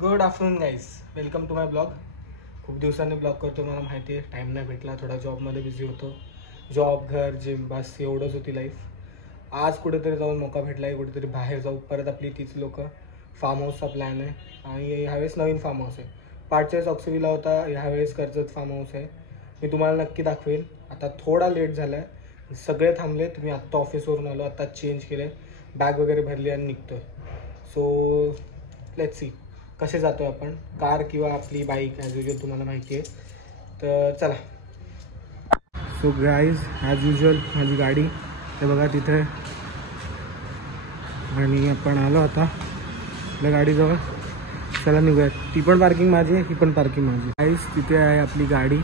Good afternoon guys, welcome to my blog. खूप दिवसांनी blog करतो, मला माहिती आहे. टाईम नाही भेटला, थोडा जॉबमध्ये बिझी होतो. जॉब, घर, जिम, बस एवढंच होती लाईफ. आज कुठेतरी जाऊन मोका भेटला आहे, कुठेतरी बाहेर जाऊ. परत आपली तीच लोक. फार्म हाऊसचा प्लॅन आहे आणि ह्यावेळेस नवीन फार्म हाऊस आहे. पाठच्या वेळेस ऑक्सिविला होता, ह्यावेळेस कर्जत फार्म हाऊस आहे. मी तुम्हाला नक्की दाखवेल. आता थोडा लेट झाला आहे, सगळे थांबलेत. मी आत्ता ऑफिसवरून आलो, आत्ता चेंज केले, बॅग वगैरे भरली आणि निघतो. सो लेट्स सी कसे जातो आपण, कार किंवा आपली बाईक. ॲज युजल तुम्हाला माहिती आहे, तर चला. सो गाईज, ॲज युजल माझी गाडी ते बघा तिथे, आणि आपण आलो आता आपल्या गाडीजवळ. चला निघूयात. ती पण पार्किंग माझी आहे, ही पण पार्किंग माझी. गाईज तिथे आहे आपली गाडी.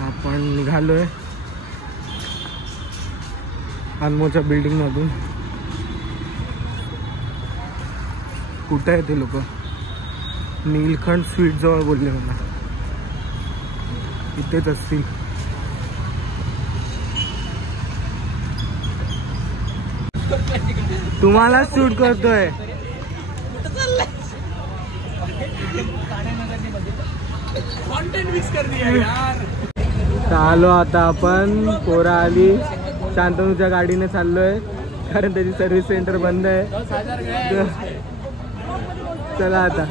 आपण निघालो आहे अनमोच्या बिल्डिंगमधून. कुठे आहे ते लोक? नीलखंड स्वीट जवळ बोलले मला, इथेच असतील. तुम्हाला शूट करतोय. आलो आता आपण, पोरा आली. शांतनूच्या गाडीने चाललोय कारण त्याची सर्व्हिस सेंटर बंद आहे. चला आता.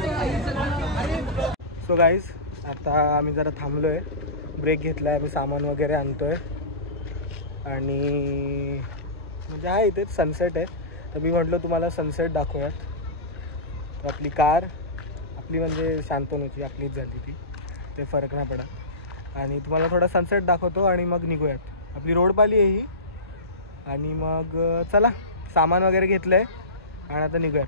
सो गाईज, आता आम्ही जरा थांबलो आहे, ब्रेक घेतला आहे. आम्ही सामान वगैरे आणतो आहे आणि म्हणजे आहे इथेच सनसेट आहे, तर मी म्हटलं तुम्हाला सनसेट दाखवूयात. तर आपली कार, आपली म्हणजे शांतनूची, आपलीच झाली ती, ते फरक नाही पडत. आणि तुम्हाला थोडा सनसेट दाखवतो आणि मग निघूयात. आपली रोड पाली आहे ही. आणि मग चला, सामान वगैरे घेतलं आहे आणि आता निघूयात.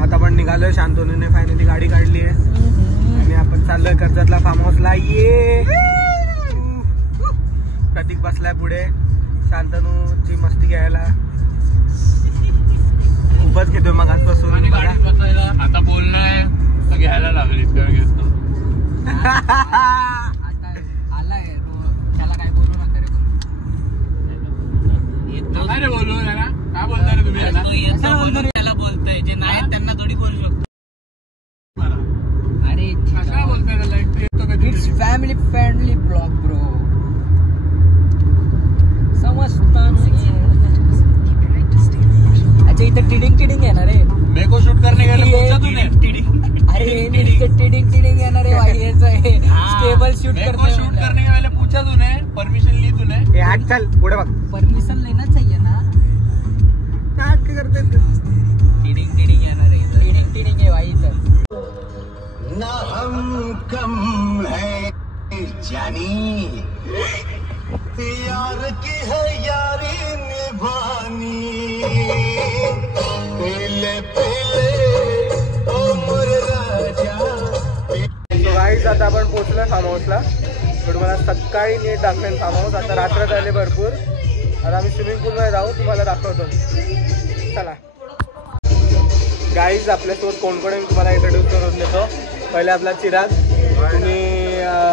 आता आपण निघालोय. शांतनूने फायनली गाडी काढली आहे आणि आपण चाललोय कर्जतला फार्म हाऊसला. ये प्रतीक बसलाय पुढे शांतनूची मस्ती घ्यायला. खूपच घेतोय मग आजपासून. आता बोलणं तर घ्यायला लागलीच. आलाय त्याला काय बोलू नका रे. काय बोलू याला? काय बोलता रे तुम्ही याला? त्याला बोलताय जे नाही त्यांना थोडी बोलू शकतो. अरे कशाला बोलताय त्याला? येतो का? It's family friendly blog bro, समजता. अच्छा, इथं टिडिंग येणार आहे. मेरे को शूट करने के लिए पूछा तूने? अरे टिडिंग येणार आहे भाई. स्टेबल शूट करने के पहले पूछा तूने? परमिशन ली तूने? हाट चल पुढे बघ. परमिशन लेना चाहिए ना. काय करते? टिडिंग येणार आहे. टिडिंग आहे भाई इथं. ना हम कम है जानी, यार की है यारी निभानी. पीले पीले उमर राजा. गाईज, आता आपण पोहोचलोय फार्म हाऊसला. पण मला सकाळी नीट दाखवेन फार्म हाऊस. आता रात्र झाले भरपूर. आता आम्ही स्विमिंग पूलमध्ये जाऊ, तुम्हाला दाखवतो. चला गाईज, आपल्यासोबत कोण कोण आहे मी तुम्हाला इंट्रोड्यूस करून देतो. पहिले आपला चिराग, तुम्ही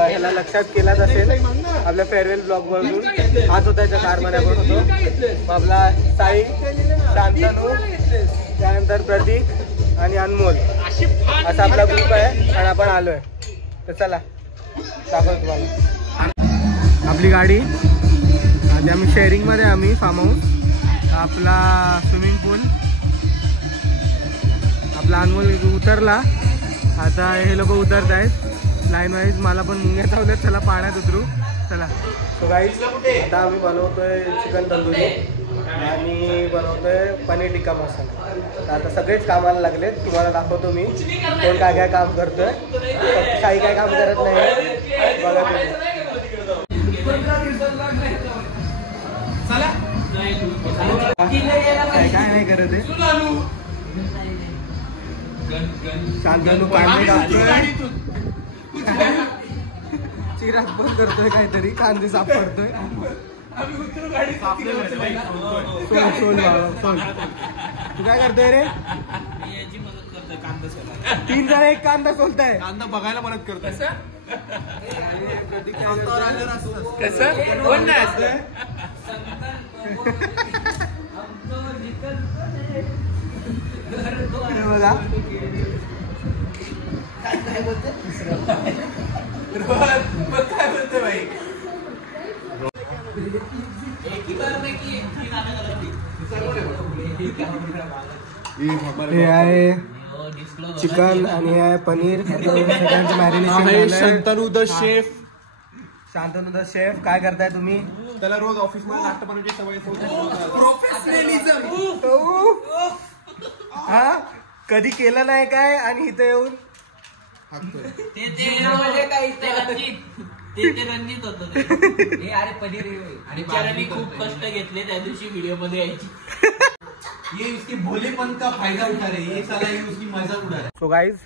ह्याला लक्षात केलाच असेल आपल्या फेअरवेल ब्लॉगवरून. हाच होता याच्या कारमध्ये आपण होतो. मग आपला साई, शांतनू, त्यानंतर प्रतीक आणि अनमोल, असा आपला ग्रुप आहे आणि आपण आलो आहे. तर चला दाखवतो तुम्हाला आपली गाडी. आणि आम्ही शेअरिंगमध्ये, आम्ही फार्म हाऊस, आपला स्विमिंग पूल. आपला अनमोल उतरला. आता हे लोक उतरत आहेत लाईन वाईज. मला पण मुंग्या चावल्यात, चला पाण्यात उतरू. चला. सो गाईज, आता आम्ही बनवतोय चिकन तंदुरी आणि बनवतोय पनीर टिक्का मसाला. तर आता सगळेच कामाला लागलेत, तुम्हाला दाखवतो मी कोण काय काय काम करतोय. काही काय काम करत नाही बघा तुम्ही. काय नाही करत आहे. शांतनू कांदे कापतोय. चिराग पण करतोय काहीतरी, कांदे साफ करतोय. तू काय करतोय रे? तीन जण एक कांदा सोलताय. कांदा बघायला मदत करतो कोण नाही असतं? बघा काय बोलतोय भाई हे आहे चिकन आणि हे आहे पनीर. सगळ्यांचं marination. Shantanu the chef. Shantanu the chef, काय करताय तुम्ही? त्याला रोज ऑफिस मध्ये नाश्ता बनवायची सवय. हा कधी केलं नाही काय आणि इथे येऊन रणजित होत. अरे पनीर आणि खूप कष्ट घेतले त्या दिवशी व्हिडिओ मध्ये यायची. ये उसके भोलेपन का फायदा उठा रहे, ये साला ये उसकी मजा उडा रहा है. सो गाईज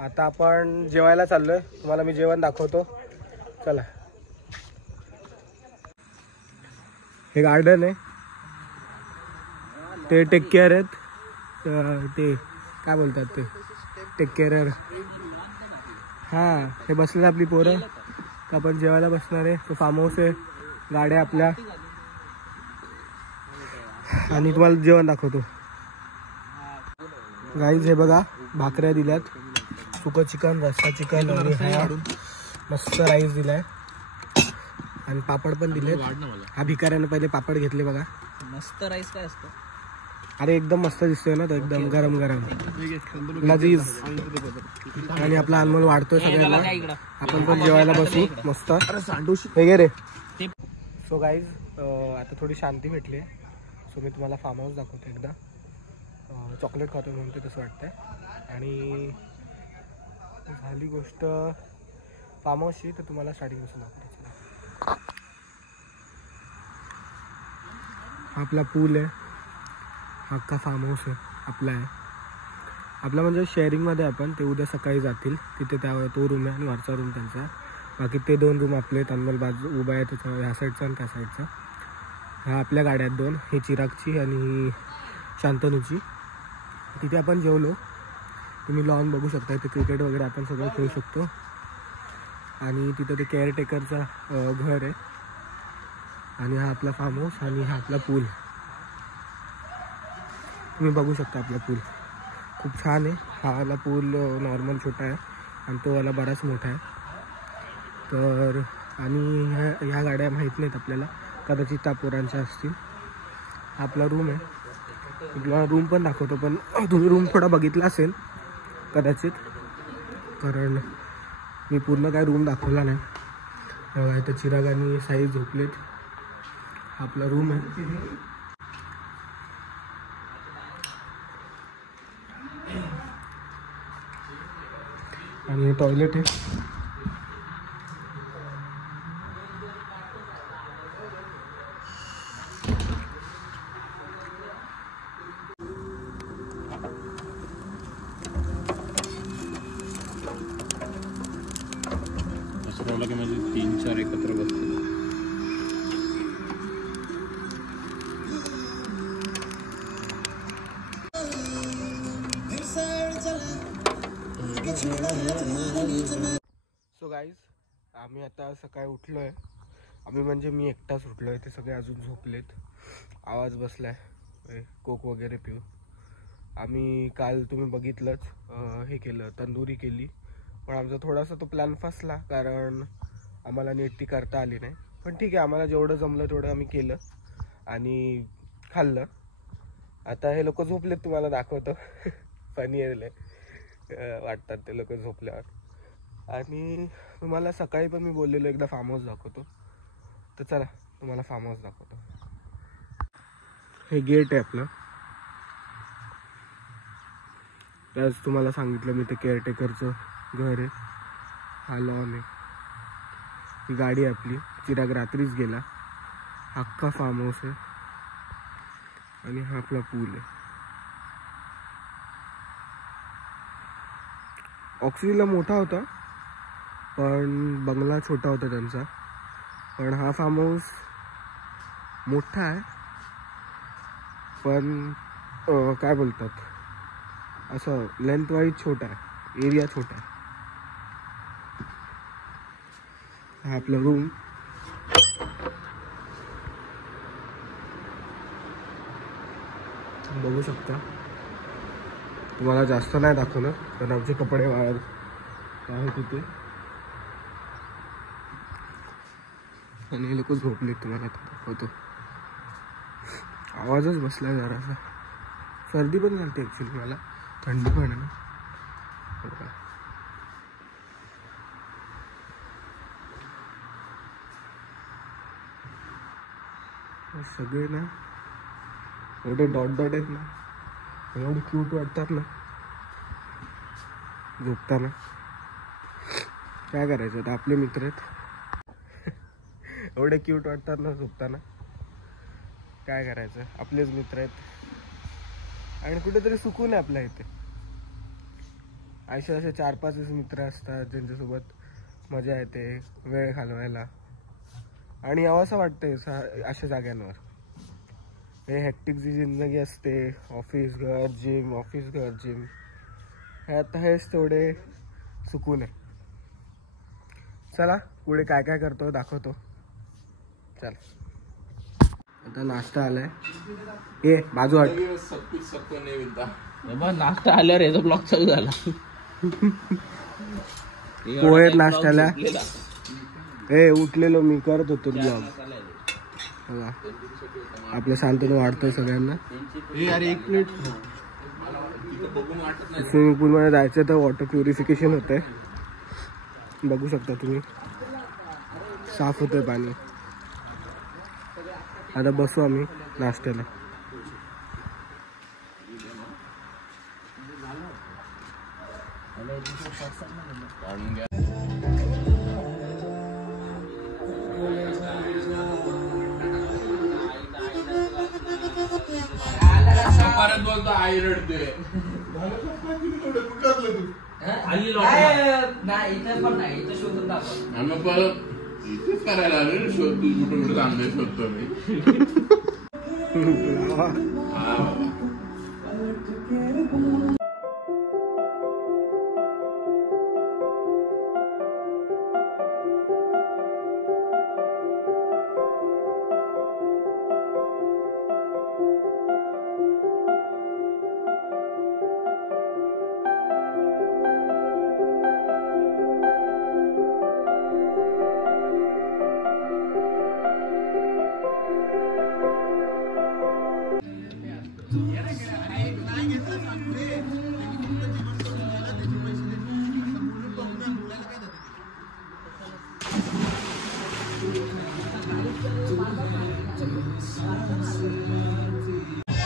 आता आपण जेवायला चाललोय. तुम्हाला मी जेवण दाखवतो. चला. हे गार्डन आहे. ते टेक केअर आहेत. ते काय बोलतात ते टेक केअर. हां हे बसले आपली पोरं. तर आपण जेवायला बसणार आहे. तो फार्म हाऊस आहे. गाड्या आपल्या. आणि तुम्हाला जेवण दाखवतो. गाईज हे बघा भाकऱ्या दिल्यात. सुकं चिकन, रस्सा चिकन आणि हा मस्त राईस दिलाय आणि पापड पण दिले. हा भिकाऱ्याने पहिले पापड घेतले बघा. मस्त राईस काय असतं? अरे एकदम मस्त दिसतोय ना तो, एकदम गरम गरम लजीज. आणि आपला अनमोल वाढतोय सगळ्यांना. आपण पण जेवायला बसू मस्त. वगैरे. सो गाईज आता थोडी शांती भेटली. सो मी तुम्हाला फार्म हाऊस दाखवतो एकदा. चॉकलेट खातो म्हणून ते तसं वाटतंय. आणि झाली गोष्ट फार्म हाऊसची तर तुम्हाला स्टार्टिंगपासून दाखवतो. आपला पूल आहे. हा अख्खा फार्म हाऊस आहे आपला आहे. आपला म्हणजे शेअरिंगमध्ये आपण. ते उद्या सकाळी जातील तिथे. त्या तो रूम आहे आणि वरचा रूम त्यांचा. बाकी ते 2 रूम आपले आहेत. अनमोल बाजू उभा आहे त्याचा, ह्या साईडचा आणि त्या साईडचा. ह्या आपल्या गाड्या आहेत 2. ही चिरागची आणि ही शांतनूची. तिथे आपण जेवलो. तुम्ही लॉन बघू शकता. इथे क्रिकेट वगैरे आपण सगळं खेळू शकतो. आणि तिथं ते केअरटेकरचा घर आहे. आणि हा आपला फार्म हाऊस आणि हा आपला पूल. तुम्ही बघू शकता आपला पूल खूप छान आहे. हा वाला पूल नॉर्मल छोटा आहे आणि तो वाला बराच मोठा आहे. तर आणि ह्या गाड्या माहीत नाहीत आपल्याला, कदाचित त्या पोरांच्या असतील. आपला रूम आहे. तुला रूम पण दाखवतो, पण तुम्ही रूम थोडा बघितला असेल कदाचित, कारण मी पूर्ण काय रूम दाखवला नाही. बघा इथं चिराग आणि साई झोपलेत. आपला रूम आहे. आणि हे टॉयलेट आहे. की म्हणजे 3-4 एकत्र बसते. सो गाईज आम्ही आता सकाळी उठलो आहे. आम्ही म्हणजे मी एकटाच उठलो आहे. ते सगळे अजून झोपलेत. आवाज बसला आहे. कोक वगैरे पिऊ. आम्ही काल तुम्ही बघितलंच हे केलं, तंदुरी केली. पण आमचा थोडासा तो प्लॅन फसला, कारण आम्हाला नीट ती करता आली नाही. पण ठीक आहे, आम्हाला जेवढं जमलं तेवढं आम्ही केलं आणि खाल्लं. आता हे लोक झोपलेत. तुम्हाला दाखवतो. फनी वाटतात ते लोक झोपल्यावर. आणि तुम्हाला सकाळी पण मी बोललेलो एकदा फार्म हाऊस दाखवतो. तर चला तुम्हाला फार्म हाऊस दाखवतो. हे गेट आहे आपलं. त्याच तुम्हाला सांगितलं मी, ते केअरटेकरचं घर आहे. हा लॉन आहे. ही गाडी आहे आपली. चिराग रात्रीच गेला. अख्खा फार्म हाऊस आहे. आणि हा आपला पूल आहे. ऑक्सिजनला मोठा होता, पण बंगला छोटा होता त्यांचा. पण हा फार्म हाऊस मोठा आहे पण काय बोलतात असं लेंथ वाईज छोटा आहे, एरिया छोटा आहे. हा आपला रूम. बघू शकता. तुम्हाला जास्त नाही दाखवलं कारण आमचे कपडे वाळत आहेत तिथे आणि हे लोक झोपले. तुम्हाला दाखवतो. आवाजच बसलाय जरासा. सर्दी पण झाली ॲक्च्युली मला, थंडी पण आहे ना. सगळे ना एवढे डॉट डॉट आहेत ना, एवढे क्यूट वाटतात ना झोपताना. काय करायचं आता, आपले मित्र आहेत. एवढे क्यूट वाटतात ना झोपताना. काय करायचं, आपलेच मित्र आहेत आणि कुठेतरी सुकून आहे आपल्या इथे. असे 4-5 मित्र असतात ज्यांच्यासोबत मजा येते वेळ घालवायला आणि यावंसं वाटतंय अशा जाग्यांवर. हे हेक्टिक जी जिंदगी असते, ऑफिस घर जिम, ऑफिस घर जिम, ह्यात हेच तेवढे सुकून आहे. चला पुढे काय काय करतो दाखवतो. चल आता नाश्ता आलाय. ये बाजू हट. नाश्ता आल्यावर याचा ब्लॉग चालू झाला. पोहेत नाश्त्याला. ए उठलेलो मी, करत होतो ब्लॉग. बघा आपलं शांतता वाढतंय सगळ्यांना. स्विमिंग पूलमध्ये जायचं तर वॉटर प्युरिफिकेशन होतंय. बघू शकता तुम्ही, साफ होतंय पाणी. आता बसू आम्ही नाश्त्याला. परत बोलतो आई रडते. नाही इथं पण नाही, इथं शोधून दाखव. आम्ही परत इथेच करायला आलो. शोध तू कुठे कुठे चांगले शोधतो मी.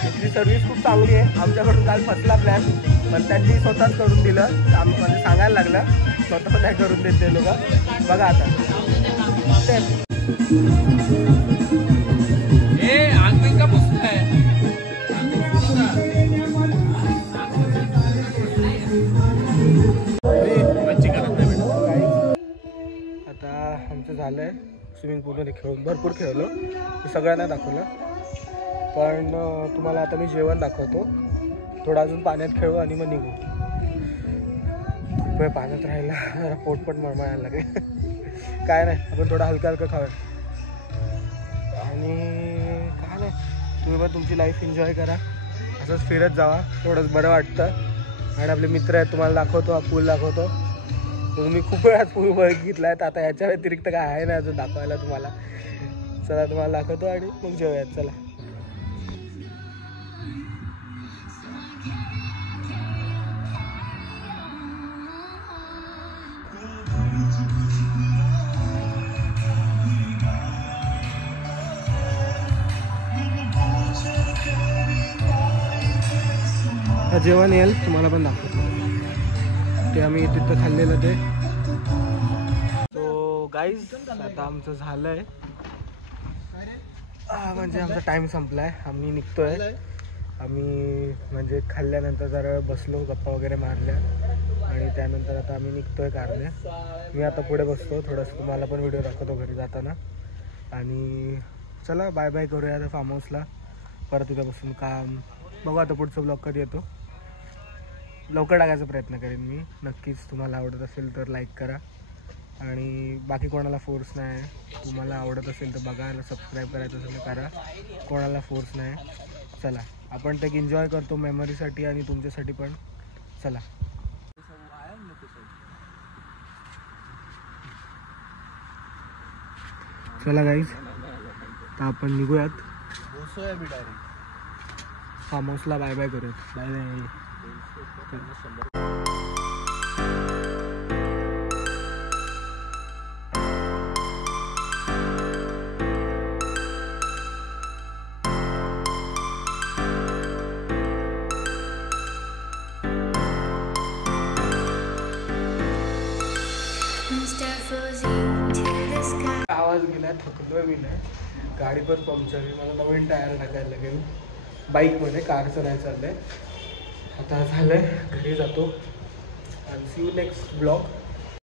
इथली सर्व्हिस खूप चांगली आहे. आमच्याकडून काल फसला प्लॅन, पण त्यांनी स्वतःच करून दिलं. म्हणजे सांगायला लागलं, स्वतः नाही करून देत ते लोक. बघा आता का पुस्तक आहे. आता आमचं झालंय स्विमिंग पूलमध्ये खेळून. भरपूर खेळलो, सगळ्यांना दाखवलं. पण तुम्हाला आता मी जेवण दाखवतो. थोडं अजून पाण्यात खेळू आणि मग निघू. खूप वेळ पाण्यात राहिला, जरा पोट पण मळमळायला लागेल. काय नाही, आपण थोडं हलकं हलकं खाऊया आणि काय नाही, तुम्ही पण तुमची लाईफ एन्जॉय करा. असंच फिरत जावा, थोडंच बरं वाटतं. आणि आपले मित्र आहेत, तुम्हाला दाखवतो, हा पूल दाखवतो. मी खूप वेळात पूल बघितला आहे, आता याच्या व्यतिरिक्त काय आहे ना अजून दाखवायला तुम्हाला. चला तुम्हाला दाखवतो आणि मग जेवूयात. चला जेवण येईल, तुम्हाला पण दाखवतो. ते आम्ही तिथं खाल्लेलं ते. तो गाईज आता आमचं झालंय. म्हणजे आमचा टाइम संपलाय, आम्ही निघतोय. आम्ही म्हणजे खाल्ल्यानंतर जरा बसलो, गप्पा वगैरे मारल्या आणि त्यानंतर आता आम्ही निघतोय कारने. मी आता पुढे बसतो, थोडंसं तुम्हाला पण व्हिडिओ दाखवतो घरी जाताना. आणि चला बाय बाय करूया आता फार्म हाऊसला. परत उद्यापासून काम बघू आता पुढचा ब्लॉग कधी येतो. लवकर टाकायचा प्रयत्न करेन मी नक्कीच. तुम्हाला आवडत असेल तर लाईक करा आणि बाकी कोणाला फोर्स नाही. तुम्हाला आवडत असेल तर बघा, सबस्क्राईब करायचं असेल तर करा, कोणाला फोर्स नाही. चला आपण ते एन्जॉय करतो मेमरीसाठी आणि तुमच्यासाठी पण. चला चला गाईज तर आपण निघूयात फार्म हाऊसला. बाय बाय करूयात. Bye bye. आवाज गेला, थकलोय मी नाही. गाडी पण पंक्चर आहे. मला नवीन टायर टाकायला लागेल बाईकमध्ये. कारचं नाही चाललंय. आता झालंय, घरी जातो आणि सी यू नेक्स्ट ब्लॉग.